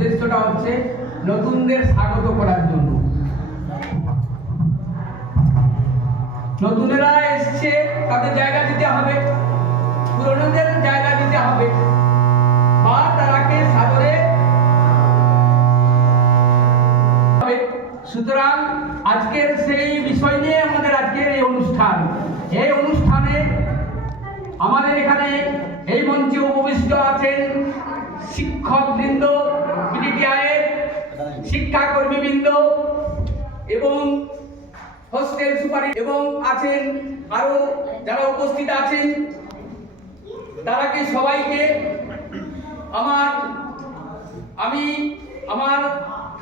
উদ্দেশ্যটা হচ্ছে নতুনদের স্বাগত করার জন্য। নতুনেরা এসছে, তাদের জায়গা দিতে হবে, পুরনোদের জায়গা দিতে হবে, বা তারাকে সাদরে। সুতরাং আজকের সেই বিষয় নিয়ে আমাদের আজকের এই অনুষ্ঠান। এই অনুষ্ঠানে আমাদের এখানে এই মঞ্চে উপবিষ্ট আছেন শিক্ষকবৃন্দ, পিডিটিআইয়ের শিক্ষাকর্মীবৃন্দ এবং হোস্টেল সুপারি, এবং আছেন আরো যারা উপস্থিত আছেন, তারাকে সবাইকে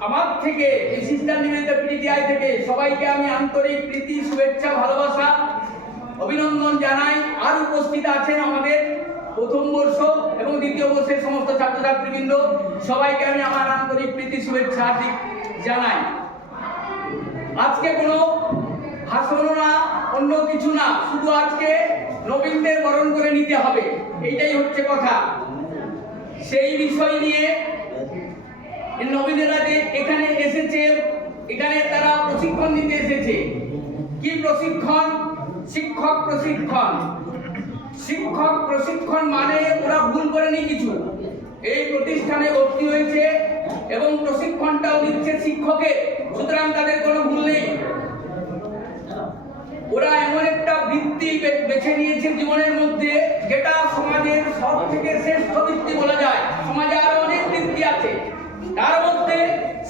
আমার থেকে এই সিস্টার নিবেদিত পিডিটিআই থেকে সবাইকে আমি আন্তরিক প্রীতি, শুভেচ্ছা, ভালোবাসা, অভিনন্দন জানাই। আর উপস্থিত আছেন আমাদের প্রথম বর্ষ এবং দ্বিতীয় বর্ষের সমস্ত ছাত্রছাত্রীবৃন্দ, সবাইকে আমি আমার আন্তরিক প্রীতি, শুভেচ্ছা জানাই। আজকে কোনো ভাষণ না, অন্য কিছু না, শুধু আজকে নবীনদের বরণ করে নিতে হবে, এইটাই হচ্ছে কথা। সেই বিষয় নিয়ে নবীনেরা যে এখানে এসেছে, এখানে তারা প্রশিক্ষণ নিতে এসেছে। কি প্রশিক্ষণ? শিক্ষক প্রশিক্ষণ। শিক্ষক প্রশিক্ষণ মানে ওরা ভুল করেনি কিছু, এই প্রতিষ্ঠানে ভর্তি হয়েছে এবং প্রশিক্ষণটাও দিচ্ছে শিক্ষকের, সুতরাং তাদের কোনো ভুল নেই। ওরা এমন একটা বৃত্তি বেছে নিয়েছে জীবনের মধ্যে, যেটা সমাজের সব থেকে শ্রেষ্ঠ বৃত্তি বলা যায়। সমাজে আরো অনেক বৃত্তি আছে, তার মধ্যে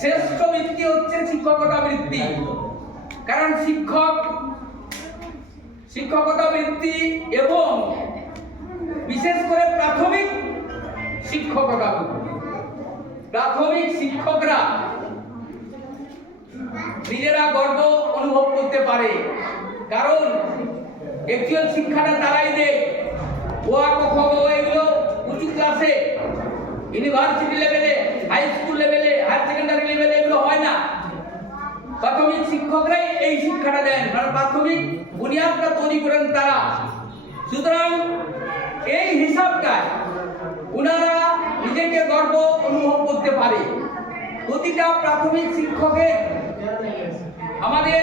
শ্রেষ্ঠ বৃত্তি হচ্ছে শিক্ষকতা বৃত্তি। কারণ শিক্ষকতা বৃত্তি এবং বিশেষ করে প্রাথমিক শিক্ষকতা বৃত্তি, প্রাথমিক শিক্ষকরা নিজেরা গর্ব অনুভব করতে পারে, কারণ অ্যাকচুয়াল শিক্ষাটা তারাই দেয়। ও আ ক খ গ এগুলো উঁচু ক্লাসে, ইউনিভার্সিটি লেভেলে, হাই স্কুল লেভেলে, হায়ার সেকেন্ডারি লেভেলে এগুলো হয় না। প্রাথমিক শিক্ষকরাই এই শিক্ষাটা দেন, কারণ প্রাথমিক বুনিয়াদটা তৈরি করেন তারা। সুতরাং এই হিসাবটায় ওনারা নিজেকে গর্ব অনুভব করতে পারে। প্রতিটা প্রাথমিক শিক্ষকের, আমাদের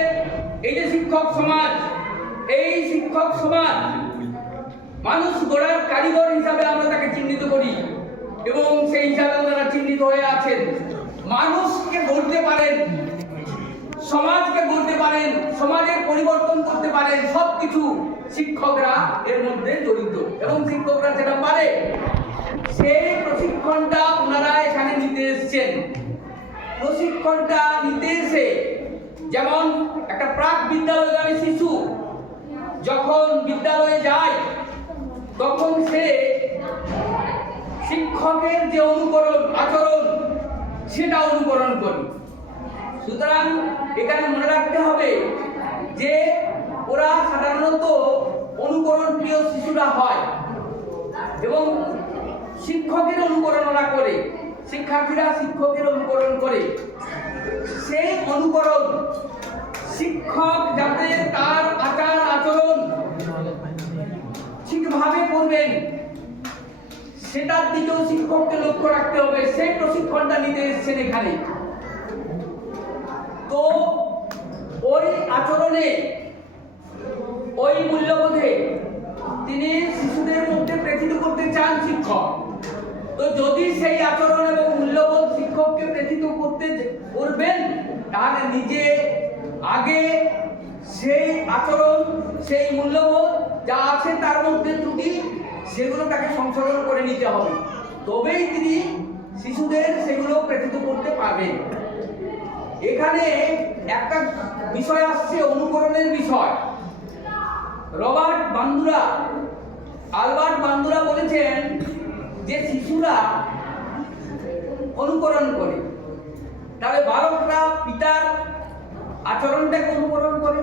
এই যে শিক্ষক সমাজ, এই শিক্ষক সমাজ মানুষ গড়ার কারিগর হিসাবে আমরা তাকে চিহ্নিত করি এবং সেই হিসাবে ওনারা চিহ্নিত হয়ে আছেন। মানুষকে গড়তে পারেন, সমাজকে গড়তে পারেন, সমাজের পরিবর্তন করতে পারেন, সবকিছু শিক্ষকরা এর মধ্যে জড়িত এবং শিক্ষকরা সেটা পারে। সেই প্রশিক্ষণটা ওনারা এখানে নিতে এসেছেন। প্রশিক্ষণটা নিতে এসে, যেমন একটা প্রাক বিদ্যালয়গামী শিশু যখন বিদ্যালয়ে যায়, তখন সে শিক্ষকের যে অনুকরণ আচরণ সেটা অনুকরণ করে। সুতরাং এখানে মনে রাখতে হবে যে ওরা সাধারণত অনুকরণ প্রিয় শিশুরা হয় এবং শিক্ষকের অনুকরণ ওরা করে, শিক্ষার্থীরা শিক্ষকের অনুকরণ করে। সেই অনুকরণ শিক্ষক যাতে তার আচার আচরণ ঠিকভাবে করবেন, সেটার দিকেও শিক্ষককে লক্ষ্য রাখতে হবে। সেই প্রশিক্ষণটা নিতে এসেছেন এখানে। তো ওই আচরণে, ওই মূল্যবোধে তিনি শিশুদের মধ্যে প্রেরিত করতে চান শিক্ষক। তো যদি সেই আচরণ এবং মূল্যবোধ শিক্ষককে প্রেরিত করবেন, তাহলে নিজে আগে সেই আচরণ, সেই মূল্যবোধ যা আছে তার মধ্যে ত্রুটি, সেগুলো তাকে সংশোধন করে নিতে হবে, তবেই তিনি শিশুদের সেগুলো প্রেরিত করতে পারবেন। এখানে একটা বিষয় আসছে, অনুকরণের বিষয়। আলবার্ট বান্দুরা বলেছেন যে শিশুরা অনুকরণ করে, তাহলে বালকরা পিতার আচরণটাকে অনুকরণ করে,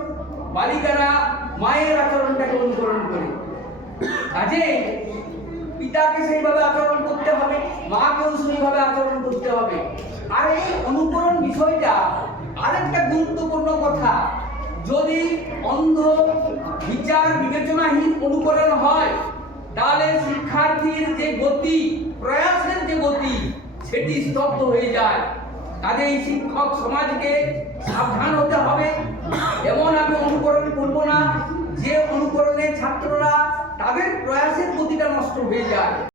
বালিকারা মায়ের আচরণটাকে অনুকরণ করে। কাজে পিতাকে সেইভাবে আচরণ করতে হবে, মাকেও সেইভাবে আচরণ করতে হবে। আর এই অনুকরণ বিষয়টা আরেকটা গুরুত্বপূর্ণ কথা, যদি অন্ধ বিচার বিবেচনাহীন অনুকরণ হয়, তাহলে শিক্ষার্থীর যে গতি, প্রয়াসের যে গতি, সেটি স্তব্ধ হয়ে যায়। কাজেই শিক্ষক সমাজকে সাবধান হতে হবে। এমন আমি অনুকরণ করব না যে অনুকরণে ছাত্ররা তাদের প্রয়াসের গতিটা নষ্ট হয়ে যায়।